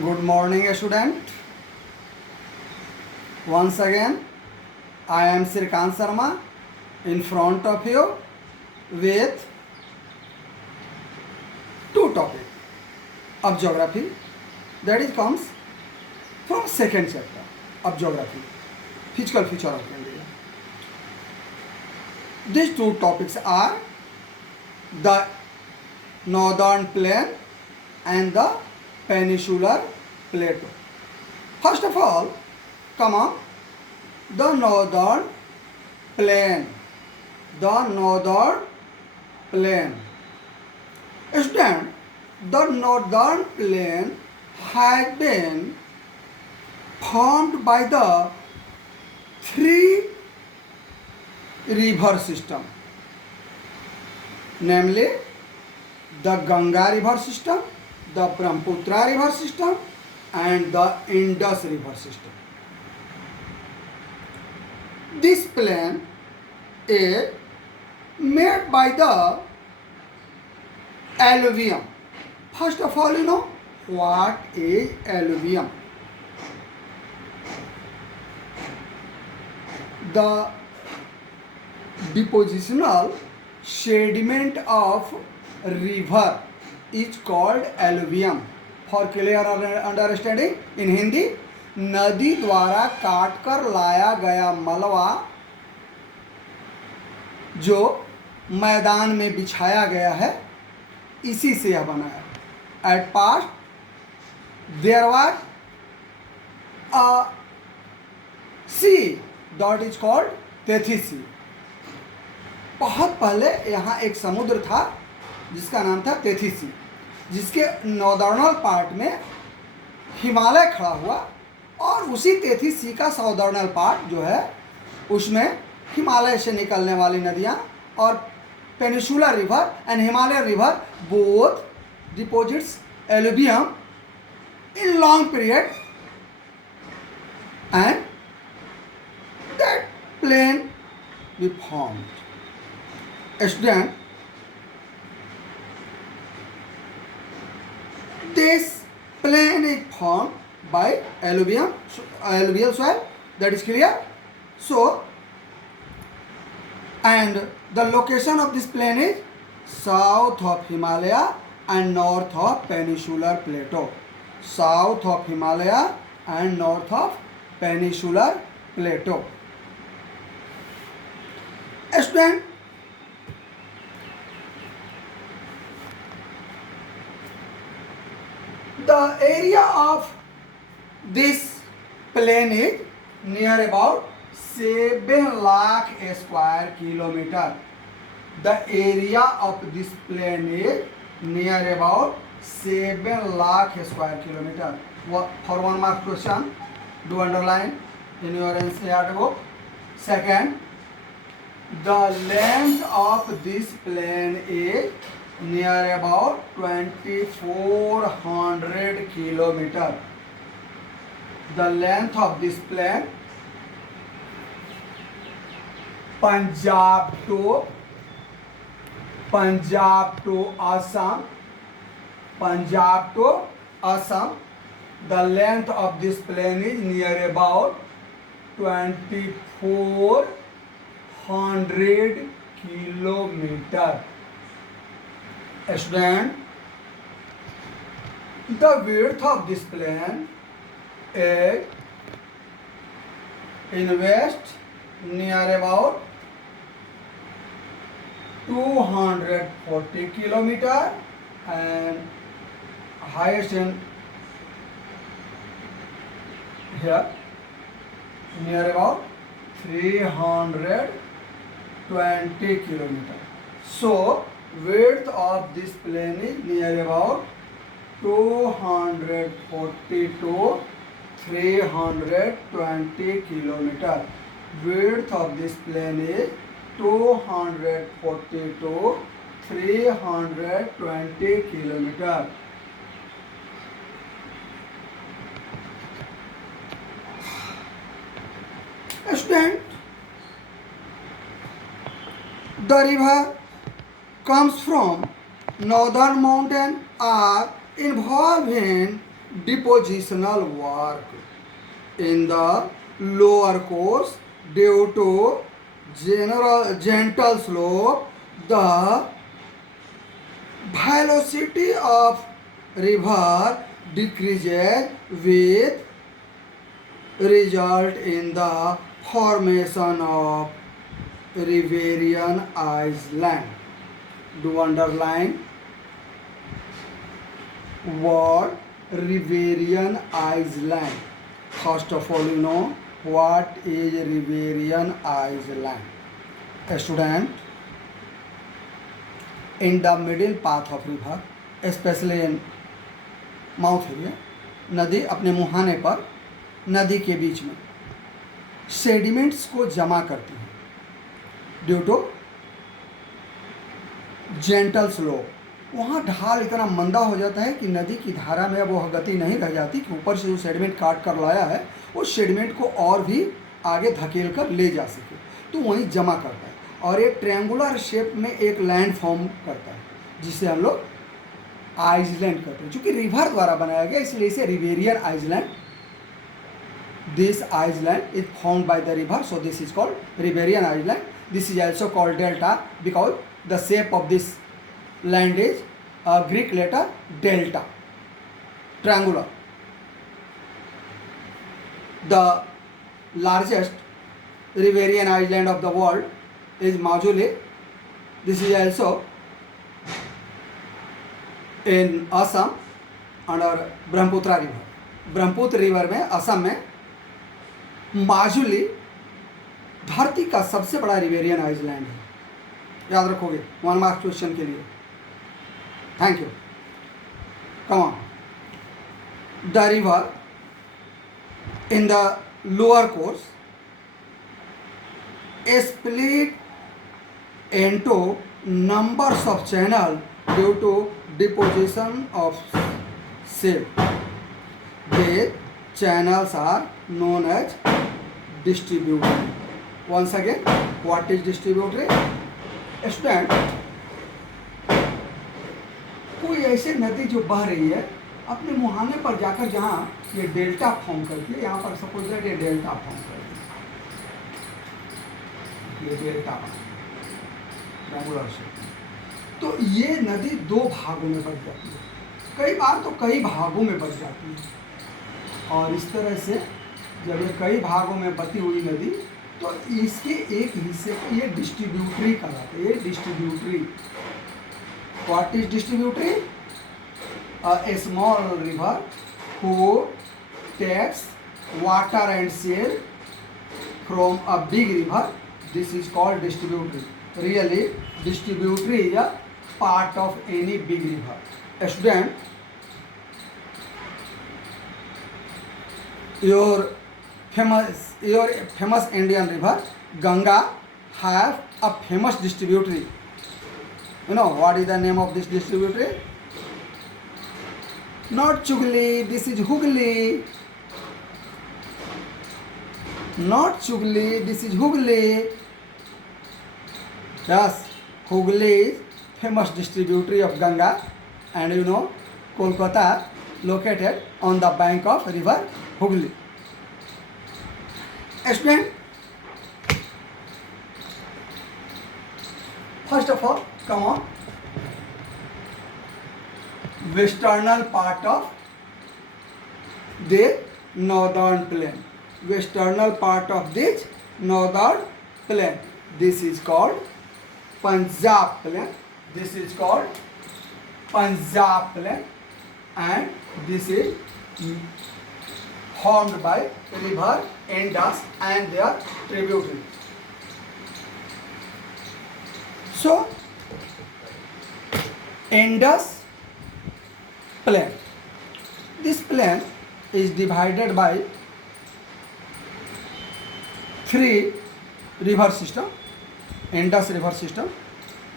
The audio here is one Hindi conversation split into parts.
Good morning, student. Once again, I am Srikant Sharma in front of you with two topics of geography that is comes from second chapter of geography, physical feature of India. These two topics are the northern plain and the peninsular plateau. First of all, come on, the northern plain. The northern plain. Student, the northern plain has been formed by the three river system, namely the Ganga river system, the Brahmaputra river system, and the Indus river system. This plain is made by the alluvium. First of all, you know what is alluvium? The depositional sediment of river is called alluvium. For clear understanding in Hindi, नदी द्वारा काट कर लाया गया मलबा जो मैदान में बिछाया गया है, इसी से यह बना है. At past there was a sea that is called Tethys sea. बहुत पहले यहाँ एक समुद्र था जिसका नाम था तेथिस सी, जिसके नॉर्दर्नल पार्ट में हिमालय खड़ा हुआ और उसी तेथिस सी का साउदर्नल पार्ट जो है उसमें हिमालय से निकलने वाली नदियाँ और peninsular river and Himalayan river both deposits alluvium in long period and that plain be formed. Student, this plain is formed by alluvial soil, that is clear. So, and the location of this plain is south of Himalaya and north of peninsular plateau. South of Himalaya and north of peninsular plateau. Student, the area of this plain is near about 7 lakh square kilometer. The area of this plain is near about 7 lakh square kilometer. For 1 mark question, do underline in your NCERT book. Second, the length of this plain is near about 2400 kilometer. The length of this plain, Punjab to Assam, the length of this plain is near about 2400 kilometer. Student, the width of this plain is in west near about 240 kilometer and highest in here near about 320 kilometer. So width of this plain is near about 240 to 320 kilometer. Width of this plain is 240 to 320 kilometer. Student, the river comes from northern mountain are involved in depositional work in the lower course due to gentle slope. The velocity of river decreases with result in the formation of riverian island. Do underline word riverian island. First of all, you know what is riverian island. A student, in the middle path of river, especially in mouth area, नदी अपने मुहाने पर नदी के बीच में सेडिमेंट्स को जमा करती है ड्यू टू जेंटल स्लोप. वहाँ ढाल इतना मंदा हो जाता है कि नदी की धारा में अब वह गति नहीं रह जाती कि ऊपर से जो सेडिमेंट काट कर लाया है उस सेडिमेंट को और भी आगे धकेल कर ले जा सके, तो वहीं जमा करता है और एक ट्रायंगुलर शेप में एक लैंड फॉर्म करता है जिसे हम लोग आइसलैंड कहते हैं. चूँकि रिवर द्वारा बनाया गया इसलिए इसे riverine island. This island is formed by the river, so this is called riverine island. This is also called delta because the shape of this land is a Greek letter delta, triangular. The largest riverian island of the world is Majuli. This is also in Assam under Brahmaputra river. Brahmaputra river में असम में माजुली धरती का सबसे बड़ा रिवेरियन आइसलैंड है. याद रखोगे 1 मार्क क्वेश्चन के लिए. Thank you. Come on. The river in the lower course is split into numbers of channels due to deposition of silt. These channels are known as distributary. Once again, what is distributary? Student, कोई ऐसी नदी जो बह रही है अपने मुहाने पर जाकर जहाँ ये डेल्टा फॉर्म करती है, यहाँ पर सपोज दैट ये डेल्टा फॉर्म करती है, ये डेल्टा रेगुलर शेप. तो ये नदी 2 भागों में बट जाती है, कई बार तो कई भागों में बट जाती है. और इस तरह से जब ये कई भागों में बटी हुई नदी तो इसके एक हिस्से को ये डिस्ट्रीब्यूटरी कहलाता है. ये distributary. What is distributary? A small river who takes water and silt from a big river. This is called distributary. Really, distributary is a part of any big river. A student, your famous Indian river Ganga have a famous distributary. You know what is the name of this distributary? Not Chugli, this is Hooghly. Not Chugli, this is Hooghly. Yes, Hooghly is famous distributary of Ganga, and you know Kolkata located on the bank of river Hooghly. Student, first of all, come on. Westernal part of the northern plain. Westernal part of this northern plain. This is called Punjab plain. This is called Punjab plain, and this is formed by river Indus and their tributaries. So, Indus plain. This plain is divided by 3 river system: Indus river system,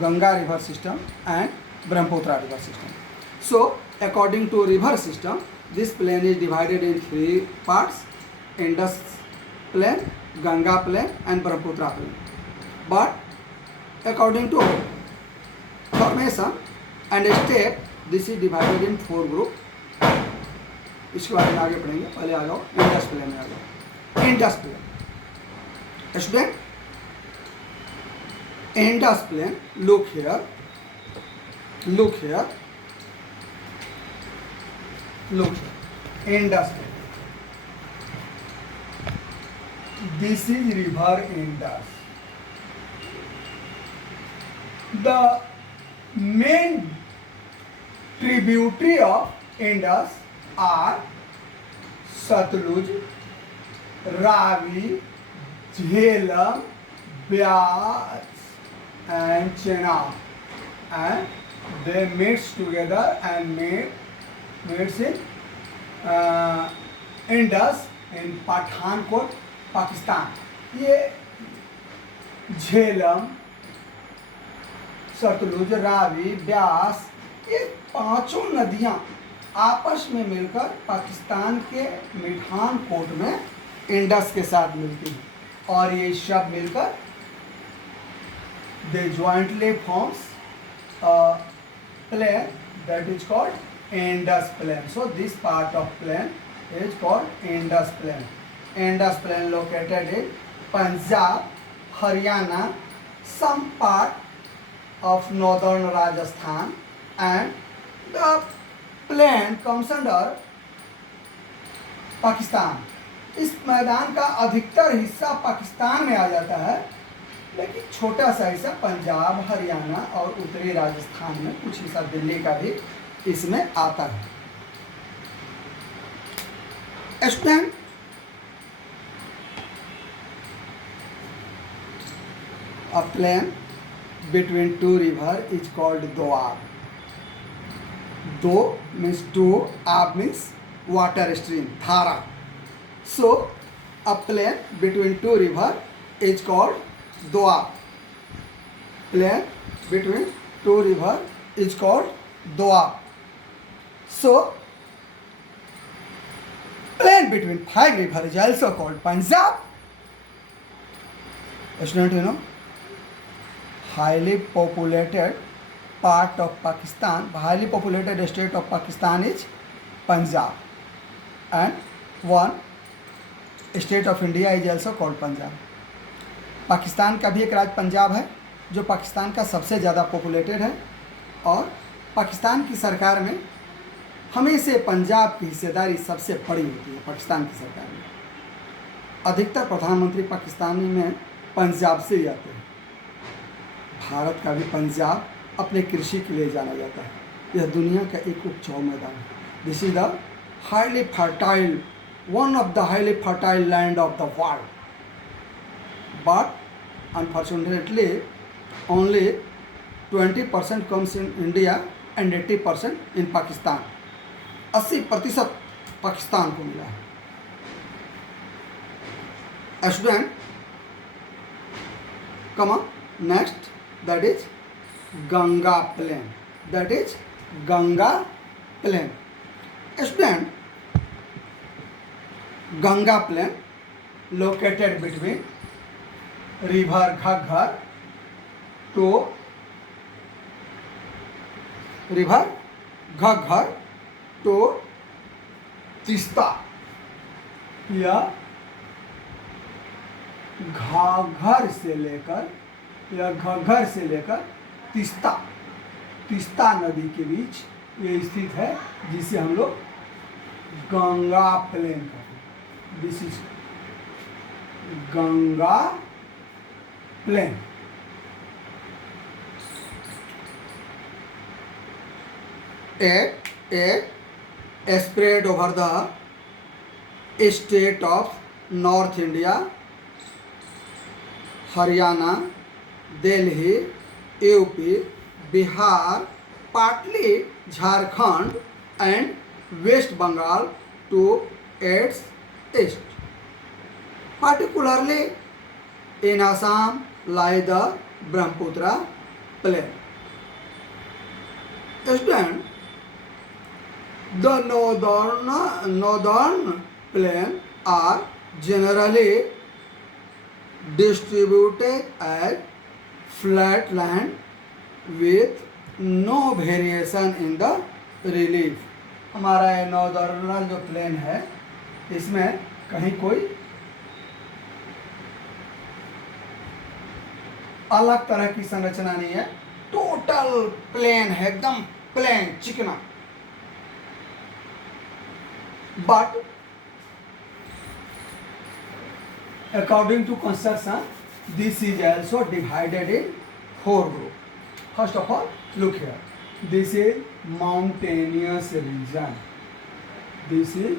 Ganga river system, and Brahmaputra river system. So, according to river system, this plain is divided in 3 parts: Indus plain, Ganga plain, and Brahmaputra plain. But according to formation and step, this is divided in 4 groups. इसके बारे में आगे पढ़ेंगे, पहले आ जाओ इंडस प्लेन में आ जाओ। Indus plain student, Indus plain, look here, look here, look here, Indus Valley. This is river Indus. The main tributary of Indus are Satluj, Ravi, Jhelum, Byas and Chenab, and they meets together and meets in Indus in Pathankot Pakistan. ये झेलम, सतलुज, रावी, ब्यास, ये पांचों नदियां आपस में मिलकर पाकिस्तान के पठानकोट में इंडस के साथ मिलती हैं और ये सब मिलकर they jointly forms a plain that is called Indus plain. So this part of plain is called Indus plain. Indus plain located in Punjab, Haryana, some part of northern Rajasthan, and the plain comes under Pakistan. इस मैदान का अधिकतर हिस्सा पाकिस्तान में आ जाता है, लेकिन छोटा सा हिस्सा पंजाब, हरियाणा और उत्तरी राजस्थान में, कुछ हिस्सा दिल्ली का भी इसमें आता है। Student, a plain between two river is called doab. Do means two, ab means water stream, dhara. So a plain between two river is called doab. Plain between two river is called doab. So plain between five river is also called Punjab. Student, you know, highly populated part of Pakistan, highly populated state of Pakistan is Punjab, and one state of India is also called Punjab. Pakistan का भी एक राज्य पंजाब है जो पाकिस्तान का सबसे ज़्यादा पॉपुलेटेड है, और पाकिस्तान की सरकार में हमेशा पंजाब की हिस्सेदारी सबसे बड़ी होती है। पाकिस्तान की सरकार में अधिकतर प्रधानमंत्री पाकिस्तानी में पंजाब से ही आते हैं। भारत का भी पंजाब अपने कृषि के लिए जाना जाता है। यह दुनिया का एक उपजाऊ मैदान है। This is the highly fertile, one of the highly fertile land of the world, but unfortunately only 20% comes in India and 80% इन पाकिस्तान। 80% पाकिस्तान को मिला है। Student, come on, next, that is Ganga plain. That is Ganga plain. Student, Ganga plain located between river Ghaggar to river Ghaggar to Tista. या घाघर से लेकर या घग्गर से लेकर तीस्ता नदी के बीच ये स्थित है, जिसे हम लोग गंगा प्लेन कहते हैं। This is Ganga plain. It spread over the state of North India, Haryana, Delhi, UP, Bihar, partly Jharkhand and West Bengal to its east. Particularly in Assam lie the Brahmaputra plain. Student, the northern plain are generally distributed as flat land with no variation in the relief. हमारा ये नॉर्दर्नल जो प्लेन है इसमें कहीं कोई अलग तरह की संरचना नहीं है, टोटल प्लेन है, एकदम प्लेन चिकना। But according to construction this is also divided in 4 groups. First of all, look here. This is mountainous region. This is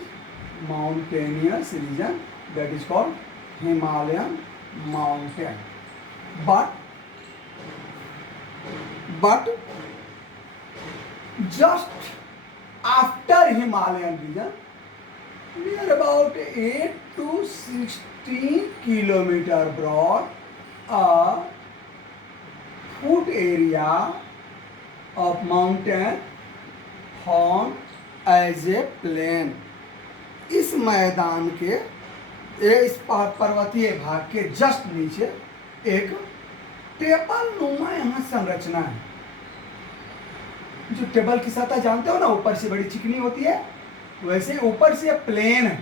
mountainous region that is called Himalayan mountain. But just after Himalayan region, near about 8 to 16 kilometer broad, a foot area of mountain formed as a plain. इस मैदान के इस पर्वतीय भाग के जस्ट नीचे एक टेबल नुमा यहाँ संरचना है। जो टेबल की सतह जानते हो ना, ऊपर से बड़ी चिकनी होती है, वैसे ऊपर से प्लेन है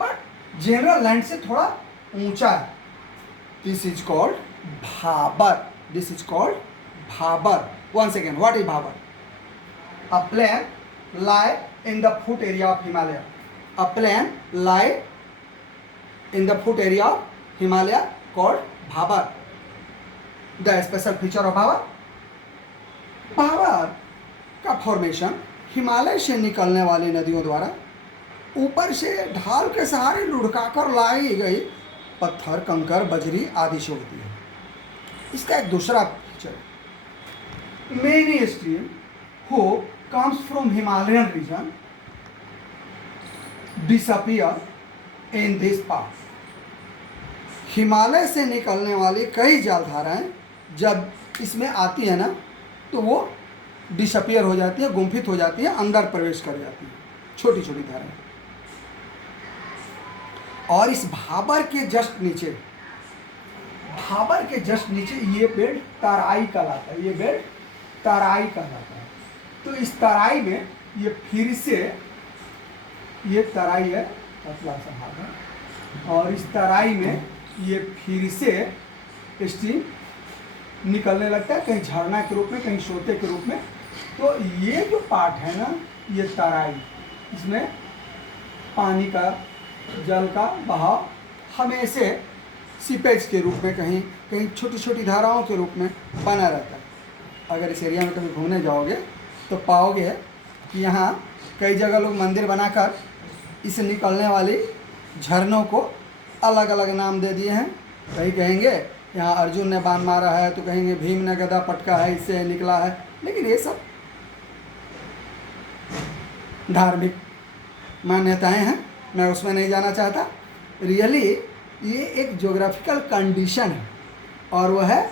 बट जनरल लैंड से थोड़ा ऊंचा है। This is called Bhabar. This is called Bhabar. Once again, what is Bhabar? A plain lie in the foot area of Himalaya. A plain lie in the foot area of Himalaya called Bhabar. The special feature of Bhabar? Bhabar का फॉर्मेशन हिमालय से निकलने वाली नदियों द्वारा ऊपर से ढाल के सहारे लुढ़काकर लाई गई पत्थर, कंकर, बजरी आदि से होती है। इसका एक दूसरा feature, many stream who comes from Himalayan region disappear in this path. Himalaya से निकलने वाली कई जलधाराएं जब इसमें आती है ना तो वो डिसअपियर हो जाती है, गुम्फित हो जाती है, अंदर प्रवेश कर जाती है, छोटी छोटी धाराएं। और इस भाबर के जस्ट नीचे, भाबर के जस्ट नीचे ये बेल्ट तराई कहलाता है। ये बेल्ट तराई कहलाता है। तो इस तराई में ये फिर से, ये तराई है, पतला सा भाग है, और इस तराई में ये फिर से स्टीम निकलने लगता है, कहीं झरना के रूप में, कहीं सोते के रूप में। तो ये जो पार्ट है ना, ये तराई, इसमें पानी का, जल का बहाव हमेशा सीपेज के रूप में, कहीं कहीं छोटी छोटी धाराओं के रूप में बना रहता है। अगर इस एरिया में कभी घूमने जाओगे तो पाओगे कि यहाँ कई जगह लोग मंदिर बनाकर इस निकलने वाली झरनों को अलग अलग नाम दे दिए हैं। कहीं कहेंगे यहाँ अर्जुन ने बाण मारा है, तो कहेंगे भीम ने गदा पटका है, इससे निकला है। लेकिन ये सब धार्मिक मान्यताएं हैं, मैं उसमें नहीं जाना चाहता। रियली ये एक ज्योग्राफिकल कंडीशन है, और वह है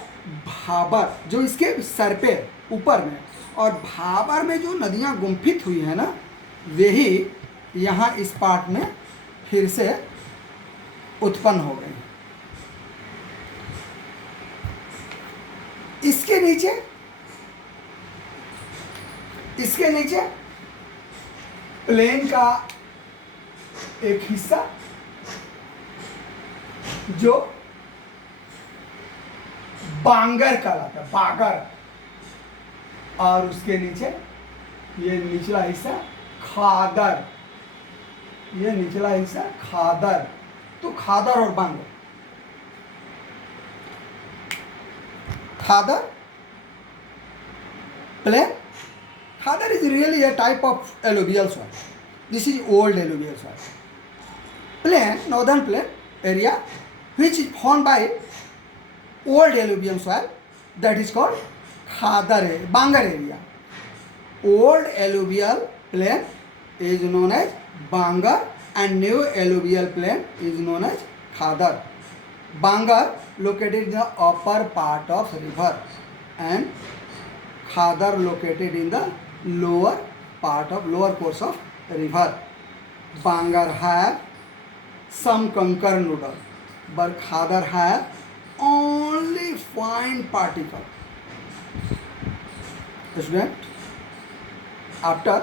भाबर, जो इसके सर पे ऊपर में। और भाबर में जो नदियाँ गुम्फित हुई है ना, वही यहाँ इस पार्ट में फिर से उत्पन्न हो गई। इसके नीचे प्लेन का एक हिस्सा जो बांगर कहलाता है, बागर, और उसके नीचे ये निचला हिस्सा खादर, ये निचला हिस्सा खादर। तो खादर और बांगर, खादर plain, khadar is really a type of alluvial soil. This is old alluvial soil. Plain, northern plain area, which is formed by old alluvial soil, that is called Khadar, Bangar area. Old alluvial plain is known as Bangar and new alluvial plain is known as Khadar. Bangar located in the upper part of river and Khadar located in the lower course of river. Bangar have some conker noodle, but Khadar have only fine particle. Student, after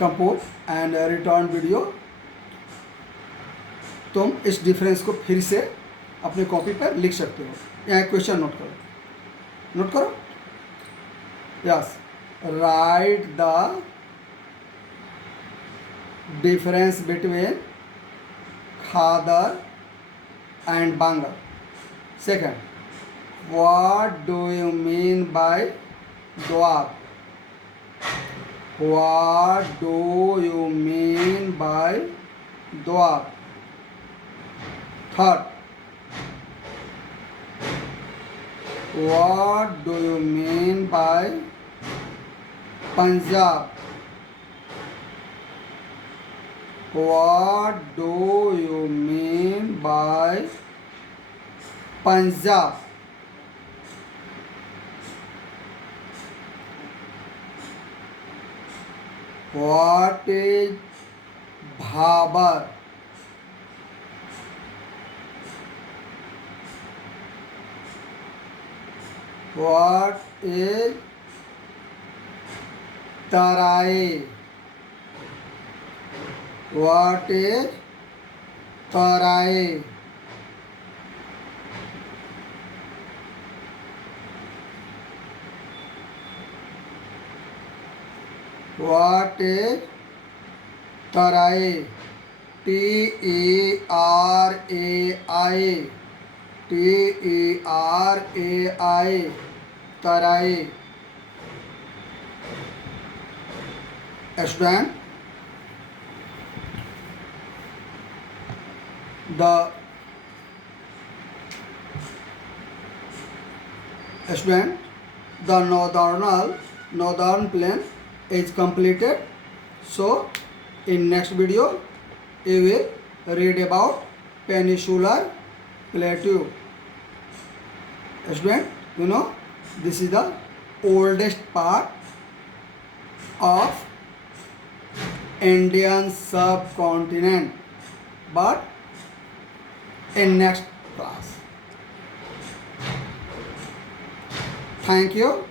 compose and return video. तुम इस डिफरेंस को फिर से अपने कॉपी पर लिख सकते हो। यहाँ क्वेश्चन नोट करो, नोट करो। Yes, write the difference between khadar and bangar. Second, what do you mean by द्वार? What do you mean by द्वार? Third, what do you mean by Punjab? What do you mean by Punjab? What is Bhabar? What is Tarai? What is Tarai? What is Tarai? T-E-R-A-I. T-E-R-A-I. Tarai. Student, the student, the northern plain is completed. So in next video we will read about peninsular plateau. Student, you know, this is the oldest part of Indian subcontinent, but in next class. Thank you.